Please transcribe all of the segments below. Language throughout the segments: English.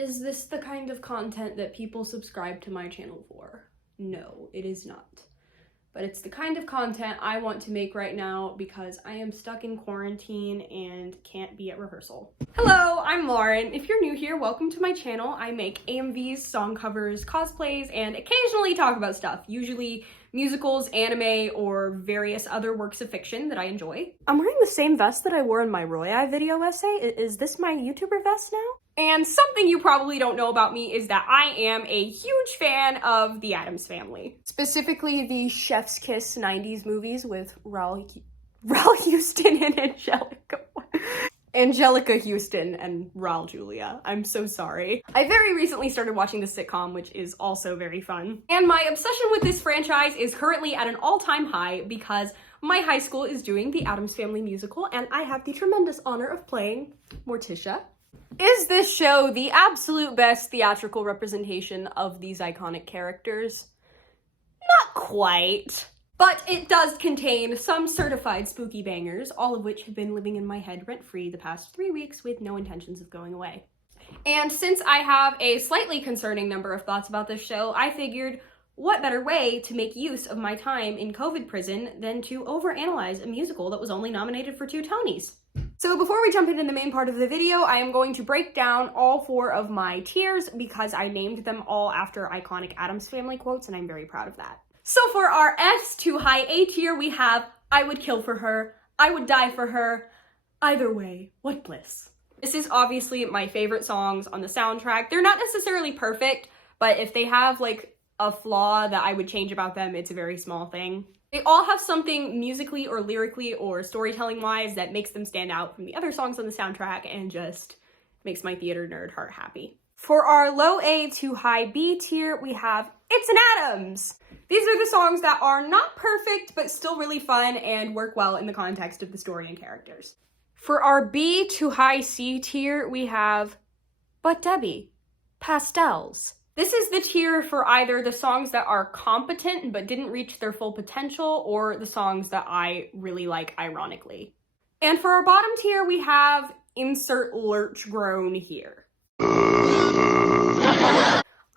Is this the kind of content that people subscribe to my channel for? No, it is not. But it's the kind of content I want to make right now because I am stuck in quarantine and can't be at rehearsal. Hello, I'm Lauren. If you're new here, welcome to my channel. I make AMVs, song covers, cosplays, and occasionally talk about stuff, usually musicals, anime, or various other works of fiction that I enjoy. I'm wearing the same vest that I wore in my Roy video essay. Is this my YouTuber vest now? And something you probably don't know about me is that I am a huge fan of the Addams Family. Specifically the Chef's Kiss 90s movies with Raul Houston and Angelica Houston and Raul Julia. I'm so sorry. I very recently started watching the sitcom, which is also very fun. And my obsession with this franchise is currently at an all-time high because my high school is doing the Addams Family Musical, and I have the tremendous honor of playing Morticia. Is this show the absolute best theatrical representation of these iconic characters? Not quite. But it does contain some certified spooky bangers, all of which have been living in my head rent-free the past 3 weeks with no intentions of going away. And since I have a slightly concerning number of thoughts about this show, I figured what better way to make use of my time in COVID prison than to overanalyze a musical that was only nominated for 2 Tonys. So before we jump into the main part of the video, I am going to break down all 4 of my tiers because I named them all after iconic Addams Family quotes, and I'm very proud of that. So for our S to high A tier, we have I would kill for her, I would die for her, either way, what bliss. This is obviously my favorite songs on the soundtrack. They're not necessarily perfect, but if they have like a flaw that I would change about them, it's a very small thing. They all have something musically or lyrically or storytelling wise that makes them stand out from the other songs on the soundtrack and just makes my theater nerd heart happy. For our low A to high B tier, we have It's an Addams. These are the songs that are not perfect, but still really fun and work well in the context of the story and characters. For our B to high C tier, we have But Debbie, Pastels. This is the tier for either the songs that are competent but didn't reach their full potential, or the songs that I really like ironically. And for our bottom tier, we have insert lurch groan here.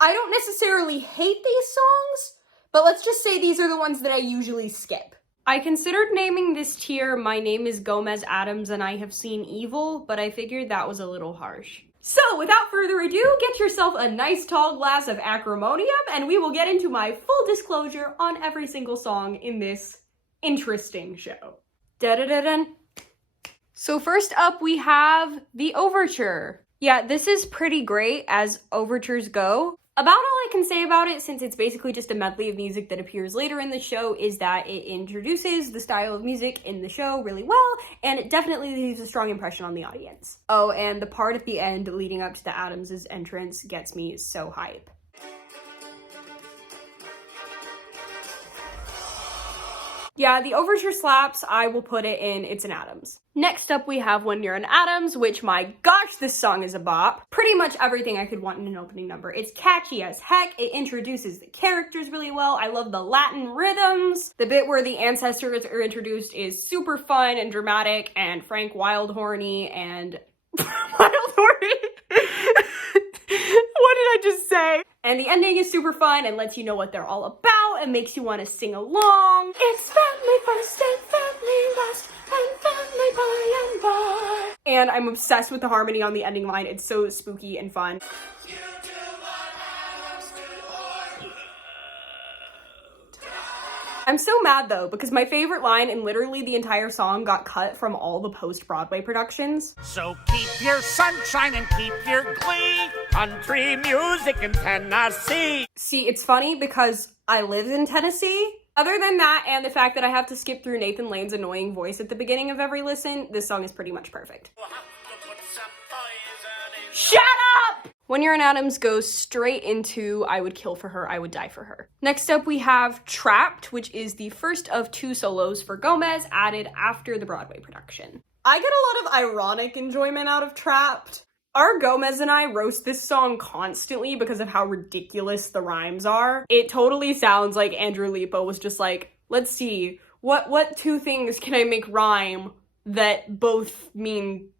I don't necessarily hate these songs, but let's just say these are the ones that I usually skip. I considered naming this tier My Name is Gomez Addams and I Have Seen Evil, but I figured that was a little harsh. So without further ado, get yourself a nice tall glass of acrimonium and we will get into my full disclosure on every single song in this interesting show. Da-da-da-dun. So first up we have the Overture. Yeah, this is pretty great as overtures go. About all I can say about it, since it's basically just a medley of music that appears later in the show, is that it introduces the style of music in the show really well, and it definitely leaves a strong impression on the audience. Oh, and the part at the end leading up to the Addams' entrance gets me so hype. Yeah, the Overture slaps. I will put it in It's an Addams. Next up we have When You're an Addams, which my gosh, this song is a bop. Pretty much everything I could want in an opening number. It's catchy as heck, it introduces the characters really well, I love the Latin rhythms. The bit where the ancestors are introduced is super fun and dramatic, and Frank Wildhorny and... Wildhorny? What did I just say? And the ending is super fun and lets you know what they're all about and makes you want to sing along. It's family first and family last and family by and by. And I'm obsessed with the harmony on the ending line. It's so spooky and fun. I'm so mad though, because my favorite line in literally the entire song got cut from all the post-Broadway productions. So keep your sunshine and keep your glee, country music in Tennessee. See, it's funny because I live in Tennessee. Other than that, and the fact that I have to skip through Nathan Lane's annoying voice at the beginning of every listen, this song is pretty much perfect. Shut up! When You're an Addams goes straight into I would kill for her, I would die for her. Next up we have Trapped, which is the first of 2 solos for Gomez added after the Broadway production. I get a lot of ironic enjoyment out of Trapped. Our Gomez and I roast this song constantly because of how ridiculous the rhymes are. It totally sounds like Andrew Lipo was just like, let's see, what 2 things can I make rhyme that both mean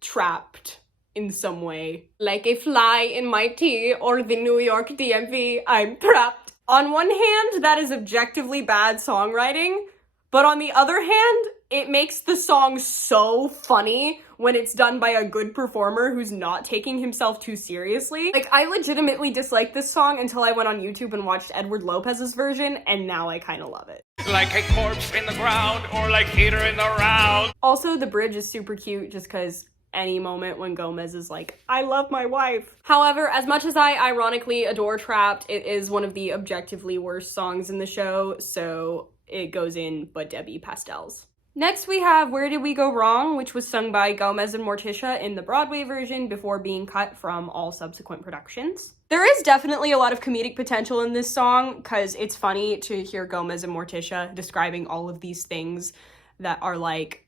trapped? in some way. Like a fly in my tea or the New York DMV, I'm trapped. On one hand, that is objectively bad songwriting, but on the other hand, it makes the song so funny when it's done by a good performer who's not taking himself too seriously. Like, I legitimately disliked this song until I went on YouTube and watched Edward Lopez's version, and now I kind of love it. Like a corpse in the ground or like Peter in the round. Also, the bridge is super cute just because any moment when Gomez is like, I love my wife. However, as much as I ironically adore Trapped, it is one of the objectively worst songs in the show, so it goes in But Debbie pastels. Next we have Where Did We Go Wrong, which was sung by Gomez and Morticia in the Broadway version before being cut from all subsequent productions. There is definitely a lot of comedic potential in this song because it's funny to hear Gomez and Morticia describing all of these things that are like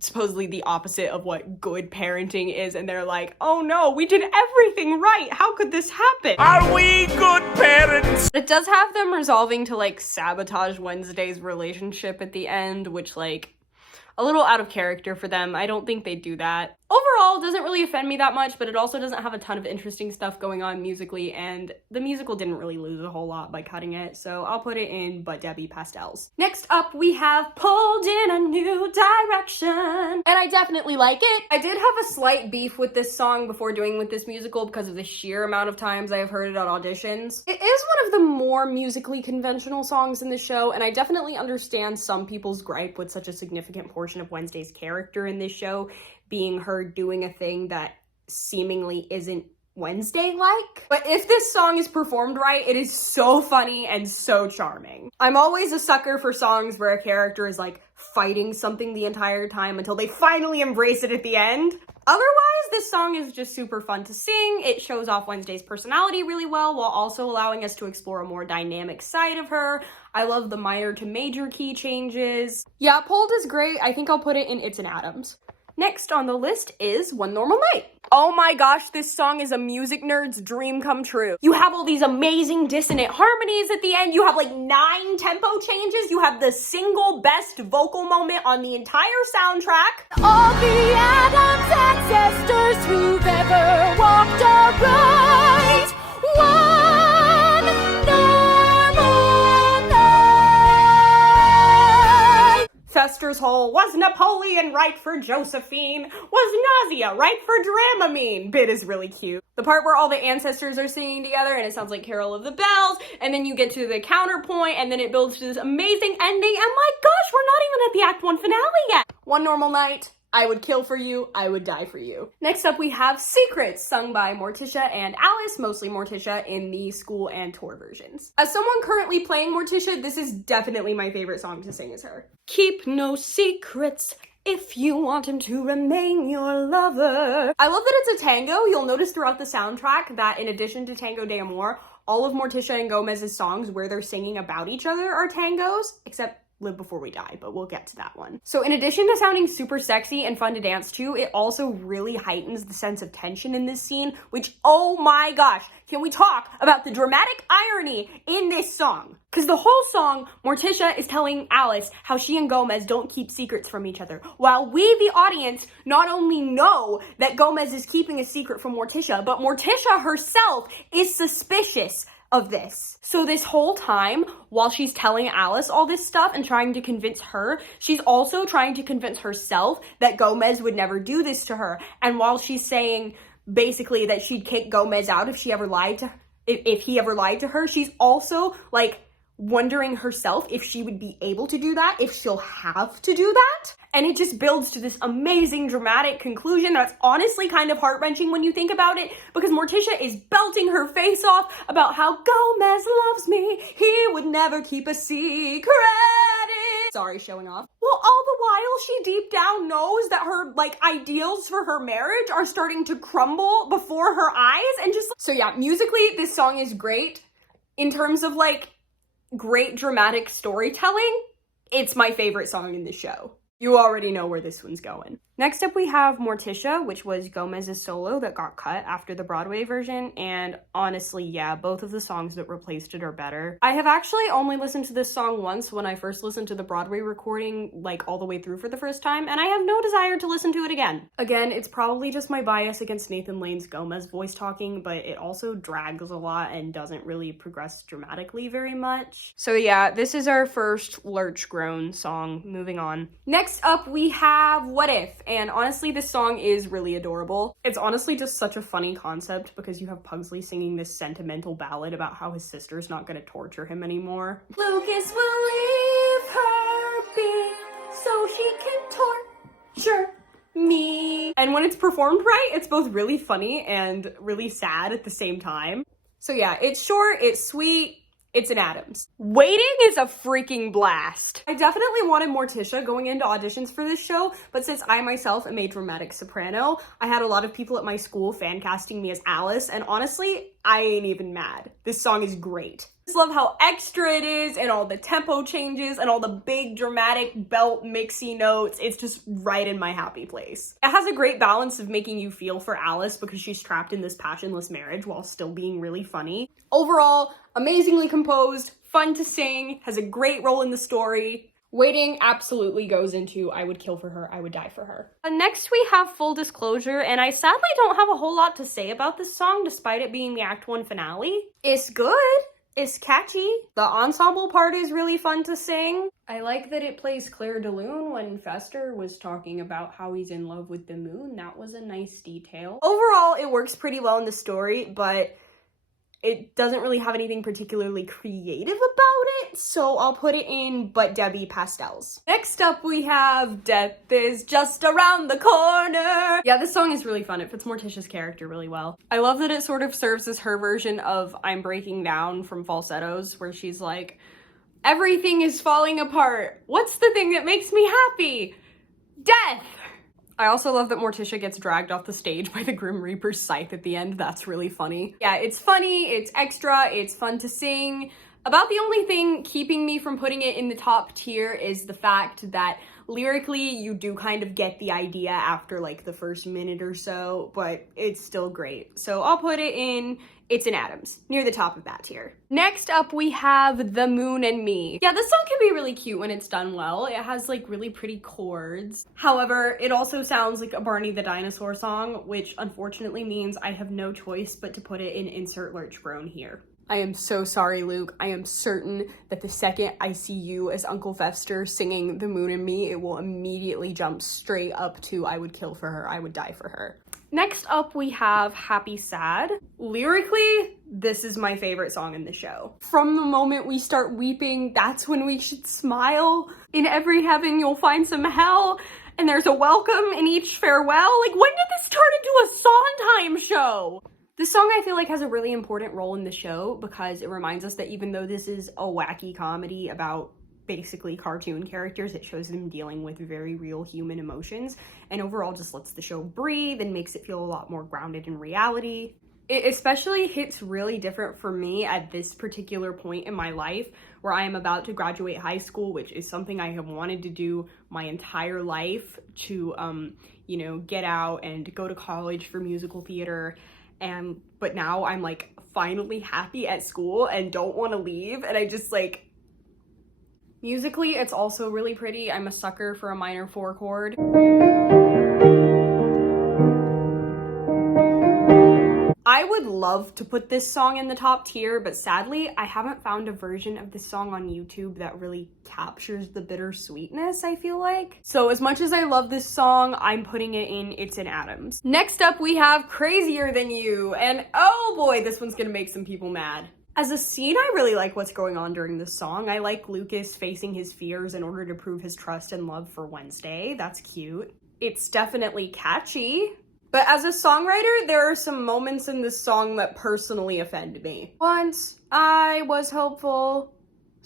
supposedly the opposite of what good parenting is, and they're like, oh no, we did everything right, how could this happen? Are we good parents? It does have them resolving to like sabotage Wednesday's relationship at the end, which like a little out of character for them. I don't think they do that. Overall, it doesn't really offend me that much, but it also doesn't have a ton of interesting stuff going on musically, and the musical didn't really lose a whole lot by cutting it, so I'll put it in But Debbie pastels. Next up, we have Pulled in a New Direction, and I definitely like it. I did have a slight beef with this song before doing with this musical because of the sheer amount of times I have heard it on auditions. It is one of the more musically conventional songs in the show, and I definitely understand some people's gripe with such a significant portion of Wednesday's character in this show being her doing a thing that seemingly isn't Wednesday-like. But if this song is performed right, it is so funny and so charming. I'm always a sucker for songs where a character is like fighting something the entire time until they finally embrace it at the end. Otherwise, this song is just super fun to sing. It shows off Wednesday's personality really well while also allowing us to explore a more dynamic side of her. I love the minor to major key changes. Yeah, Pulled is great. I think I'll put it in It's an Addams. Next on the list is One Normal Night. Oh my gosh, this song is a music nerd's dream come true. You have all these amazing dissonant harmonies at the end. You have like 9 tempo changes. You have the single best vocal moment on the entire soundtrack. All the Addams ancestors who've ever walked upright. One normal night. Fester's Hole. Was Napoleon right for Josephine? Was nausea right for Dramamine? Bit is really cute. The part where all the ancestors are singing together and it sounds like Carol of the Bells, and then you get to the counterpoint, and then it builds to this amazing ending, and my gosh, we're not even at the Act 1 finale yet! One Normal Night. I would kill for you, I would die for you. Next up we have Secrets, sung by Morticia and Alice, mostly Morticia in the school and tour versions. As someone currently playing Morticia, this is definitely my favorite song to sing as her. Keep no secrets if you want him to remain your lover. I love that it's a tango. You'll notice throughout the soundtrack that in addition to Tango de Amor, all of Morticia and Gomez's songs where they're singing about each other are tangos, except Live Before We Die, but we'll get to that one. So in addition to sounding super sexy and fun to dance to, it also really heightens the sense of tension in this scene, which, oh my gosh, can we talk about the dramatic irony in this song? Because the whole song, Morticia is telling Alice how she and Gomez don't keep secrets from each other, while we, the audience, not only know that Gomez is keeping a secret from Morticia, but Morticia herself is suspicious of this. So this whole time, while she's telling Alice all this stuff and trying to convince her, she's also trying to convince herself that Gomez would never do this to her. And while she's saying basically that she'd kick Gomez out if he ever lied to her, she's also like wondering herself if she would be able to do that, if she'll have to do that. And it just builds to this amazing dramatic conclusion that's honestly kind of heart-wrenching when you think about it, because Morticia is belting her face off about how Gomez loves me, he would never keep a secret. Sorry, showing off. Well, all the while she deep down knows that her like ideals for her marriage are starting to crumble before her eyes, and just so yeah, musically this song is great. In terms of like great dramatic storytelling, it's my favorite song in the show. You already know where this one's going. Next up we have Morticia, which was Gomez's solo that got cut after the Broadway version, and honestly, yeah, both of the songs that replaced it are better. I have actually only listened to this song once when I first listened to the Broadway recording, like all the way through for the first time, and I have no desire to listen to it again. Again, it's probably just my bias against Nathan Lane's Gomez voice talking, but it also drags a lot and doesn't really progress dramatically very much. So yeah, this is our first lurch groan song. Moving on. Next up we have What If, and honestly this song is really adorable. It's honestly just such a funny concept because you have Pugsley singing this sentimental ballad about how his sister's not gonna torture him anymore. Lucas will leave her be so she can torture me. And when it's performed right, it's both really funny and really sad at the same time. So yeah, it's short, it's sweet, it's an Addams. Waiting is a freaking blast. I definitely wanted Morticia going into auditions for this show, but since I myself am a dramatic soprano, I had a lot of people at my school fan casting me as Alice, and honestly, I ain't even mad. This song is great. I just love how extra it is and all the tempo changes and all the big dramatic belt mixy notes. It's just right in my happy place. It has a great balance of making you feel for Alice because she's trapped in this passionless marriage while still being really funny. Overall, amazingly composed, fun to sing, has a great role in the story. Waiting absolutely goes into I would kill for her, I would die for her. Next we have Full Disclosure, and I sadly don't have a whole lot to say about this song despite it being the Act 1 finale. It's good. It's catchy. The ensemble part is really fun to sing. I like that it plays Claire de Lune when Fester was talking about how he's in love with the moon. That was a nice detail. Overall, it works pretty well in the story, but it doesn't really have anything particularly creative about it, so I'll put it in But Debbie pastels. Next up we have Death is Just Around the Corner. Yeah, this song is really fun. It fits Morticia's character really well. I love that it sort of serves as her version of I'm Breaking Down from Falsettos, where she's like, everything is falling apart. What's the thing that makes me happy? Death! I also love that Morticia gets dragged off the stage by the Grim Reaper's scythe at the end. That's really funny. Yeah, it's funny, it's extra, it's fun to sing. About the only thing keeping me from putting it in the top tier is the fact that lyrically you do kind of get the idea after like the first minute or so, but it's still great. So I'll put it in It's an Addams, near the top of that tier. Next up we have The Moon and Me. Yeah, this song can be really cute when it's done well. It has like really pretty chords. However, it also sounds like a Barney the Dinosaur song, which unfortunately means I have no choice but to put it in Insert Lurch Groan here. I am so sorry, Luke. I am certain that the second I see you as Uncle Fester singing The Moon and Me, it will immediately jump straight up to I would kill for her, I would die for her. Next up, we have Happy Sad. Lyrically, this is my favorite song in the show. From the moment we start weeping, that's when we should smile. In every heaven, you'll find some hell. And there's a welcome in each farewell. Like, when did this turn into a Sondheim show? This song I feel like has a really important role in the show because it reminds us that even though this is a wacky comedy about basically cartoon characters, it shows them dealing with very real human emotions and overall just lets the show breathe and makes it feel a lot more grounded in reality. It especially hits really different for me at this particular point in my life where I am about to graduate high school, which is something I have wanted to do my entire life to, get out and go to college for musical theater. But now I'm like finally happy at school and don't want to leave, and I just like, musically it's also really pretty. I'm a sucker for a minor 4 chord. I would love to put this song in the top tier, but sadly I haven't found a version of this song on YouTube that really captures the bittersweetness, I feel like. So as much as I love this song, I'm putting it in It's an Addams. Next up we have Crazier Than You, and oh boy, this one's gonna make some people mad. As a scene, I really like what's going on during this song. I like Lucas facing his fears in order to prove his trust and love for Wednesday. That's cute. It's definitely catchy. But as a songwriter, there are some moments in this song that personally offend me. Once I was hopeful,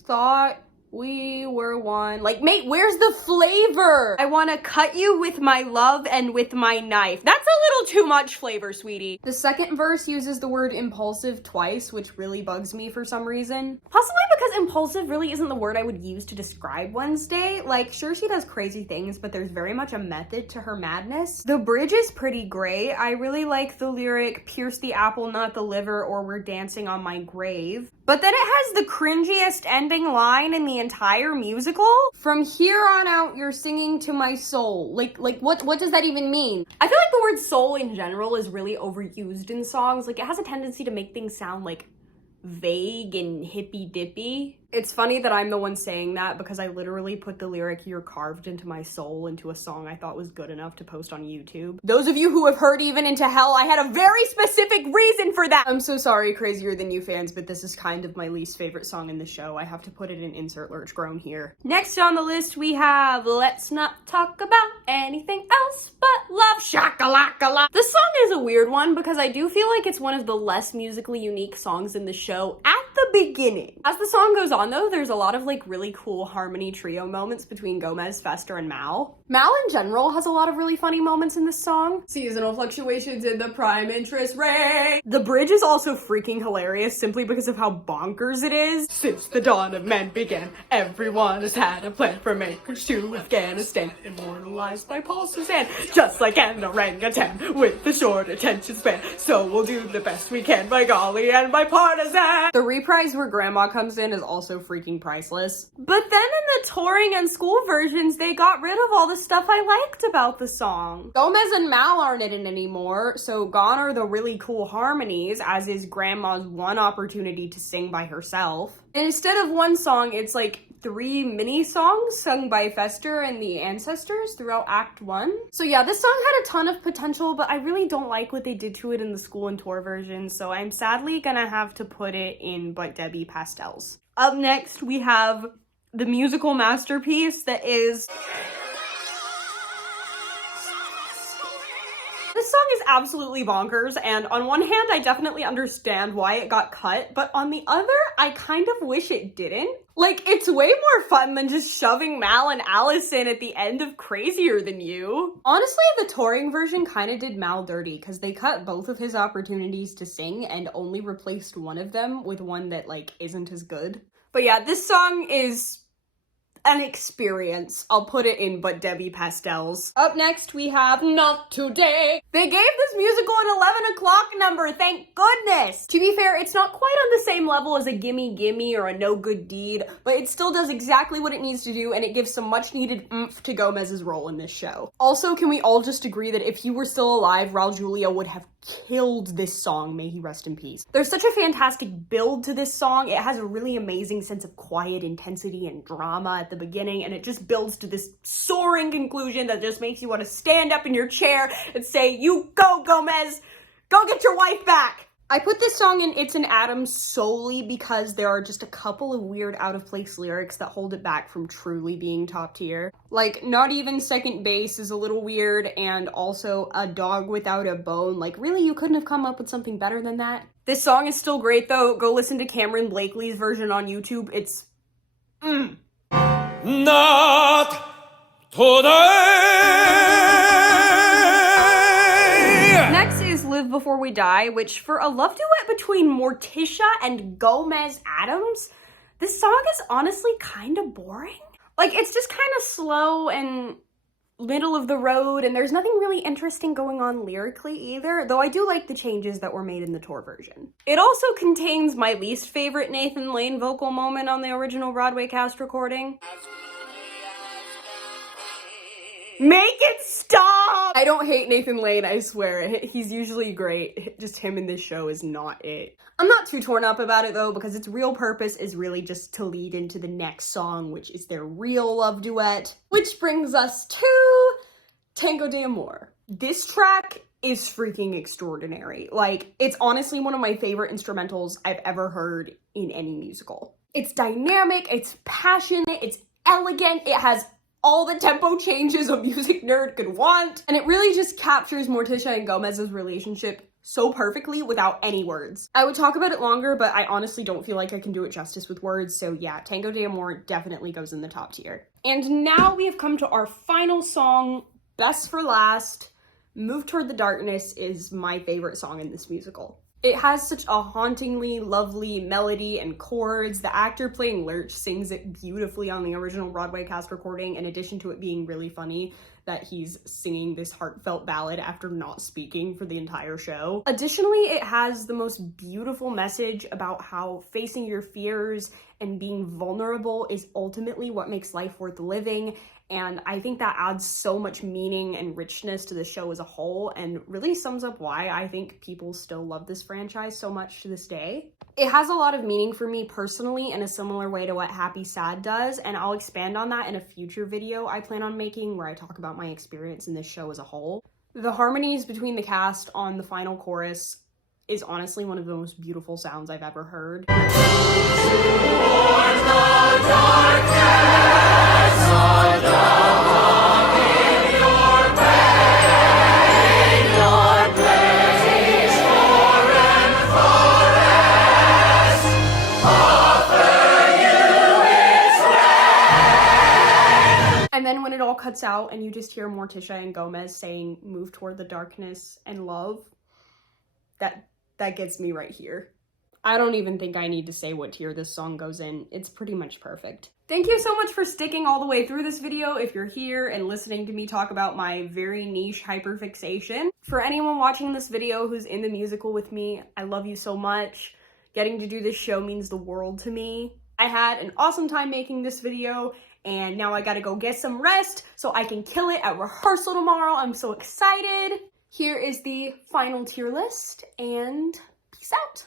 thought we were one. Like, mate, where's the flavor? I want to cut you with my love and with my knife. That's a little too much flavor, sweetie. The second verse uses the word impulsive twice, which really bugs me for some reason. Possibly because because impulsive really isn't the word I would use to describe Wednesday. Like, sure, she does crazy things, but there's very much a method to her madness. The bridge is pretty great. I really like the lyric, "Pierce the apple, not the liver, or we're dancing on my grave." But then it has the cringiest ending line in the entire musical. "From here on out, you're singing to my soul." Like what does that even mean? I feel like the word soul in general is really overused in songs. Like, it has a tendency to make things sound like vague and hippy dippy. It's funny that I'm the one saying that because I literally put the lyric, "You're carved into my soul," into a song I thought was good enough to post on YouTube. Those of you who have heard Even Into Hell, I had a very specific reason for that. I'm so sorry, Crazier Than You fans, but this is kind of my least favorite song in the show. I have to put it in insert lurch groan here. Next on the list, we have Let's Not Talk About Anything Else But Love, Shhakalaka. This song is a weird one because I do feel like it's one of the less musically unique songs in the show at the beginning. As the song goes on though, there's a lot of like really cool harmony trio moments between Gomez, Fester, and Mal. Mal in general has a lot of really funny moments in this song. Seasonal fluctuations in the prime interest rate. The bridge is also freaking hilarious simply because of how bonkers it is. "Since the dawn of men began, everyone has had a plan from acres to Afghanistan, immortalized by Paul Cézanne, just like an orangutan with a short attention span. So we'll do the best we can, by golly, and by partisan." The reprise where Grandma comes in is also freaking priceless. But then in the touring and school versions, they got rid of all the stuff I liked about the song. Gomez and Mal aren't in it anymore, so gone are the really cool harmonies, as is Grandma's one opportunity to sing by herself. And instead of one song, it's like 3 mini songs sung by Fester and the Ancestors throughout Act 1. So yeah, this song had a ton of potential, but I really don't like what they did to it in the school and tour version, so I'm sadly gonna have to put it in But Debbie Pastels. Up next, we have the musical masterpiece that is... This song is absolutely bonkers, and on one hand, I definitely understand why it got cut, but on the other, I kind of wish it didn't. Like, it's way more fun than just shoving Mal and Allison at the end of Crazier Than You. Honestly, the touring version kind of did Mal dirty, because they cut both of his opportunities to sing and only replaced one of them with one that, like, isn't as good. But yeah, this song is an experience. I'll put it in But Debbie Pastels. Up next, we have Not Today. They gave this musical an 11 o'clock number, thank goodness! To be fair, it's not quite on the same level as a Gimme Gimme or a No Good Deed, but it still does exactly what it needs to do, and it gives some much needed oomph to Gomez's role in this show. Also, can we all just agree that if he were still alive, Raul Julia would have killed this song, may he rest in peace. There's such a fantastic build to this song. It has a really amazing sense of quiet intensity and drama at the beginning, and it just builds to this soaring conclusion that just makes you want to stand up in your chair and say, "You go, Gomez! Go get your wife back!" I put this song in It's an Addams solely because there are just a couple of weird out-of-place lyrics that hold it back from truly being top tier. Like, not even second base is a little weird, and also a dog without a bone. Like, really, you couldn't have come up with something better than that? This song is still great, though. Go listen to Cameron Blakely's version on YouTube. It's... Not today! Next is Live Before We Die, which for a love duet between Morticia and Gomez Addams, this song is honestly kind of boring. Like, it's just kind of slow and middle of the road, and there's nothing really interesting going on lyrically either, though I do like the changes that were made in the tour version. It also contains my least favorite Nathan Lane vocal moment on the original Broadway cast recording. Make it stop! I don't hate Nathan Lane, I swear. He's usually great. Just him in this show is not it. I'm not too torn up about it though, because its real purpose is really just to lead into the next song, which is their real love duet. Which brings us to Tango de Amor. This track is freaking extraordinary. Like, it's honestly one of my favorite instrumentals I've ever heard in any musical. It's dynamic, it's passionate, it's elegant, it has all the tempo changes a music nerd could want, and it really just captures Morticia and Gomez's relationship so perfectly without any words. I would talk about it longer, but I honestly don't feel like I can do it justice with words, so yeah, Tango de Amor definitely goes in the top tier. And now we have come to our final song, best for last. Move Toward the Darkness is my favorite song in this musical. It has such a hauntingly lovely melody and chords. The actor playing Lurch sings it beautifully on the original Broadway cast recording, in addition to it being really funny that he's singing this heartfelt ballad after not speaking for the entire show. Additionally, it has the most beautiful message about how facing your fears and being vulnerable is ultimately what makes life worth living. And I think that adds so much meaning and richness to the show as a whole, and really sums up why I think people still love this franchise so much to this day. It has a lot of meaning for me personally in a similar way to what Happy Sad does, and I'll expand on that in a future video I plan on making where I talk about my experience in this show as a whole. The harmonies between the cast on the final chorus is honestly one of the most beautiful sounds I've ever heard. And then when it all cuts out and you just hear Morticia and Gomez saying, "Move toward the darkness and love," that gets me right here. I don't even think I need to say what tier this song goes in. It's pretty much perfect. Thank you so much for sticking all the way through this video if you're here and listening to me talk about my very niche hyperfixation. For anyone watching this video who's in the musical with me, I love you so much. Getting to do this show means the world to me. I had an awesome time making this video, and now I gotta go get some rest so I can kill it at rehearsal tomorrow. I'm so excited. Here is the final tier list, and peace out.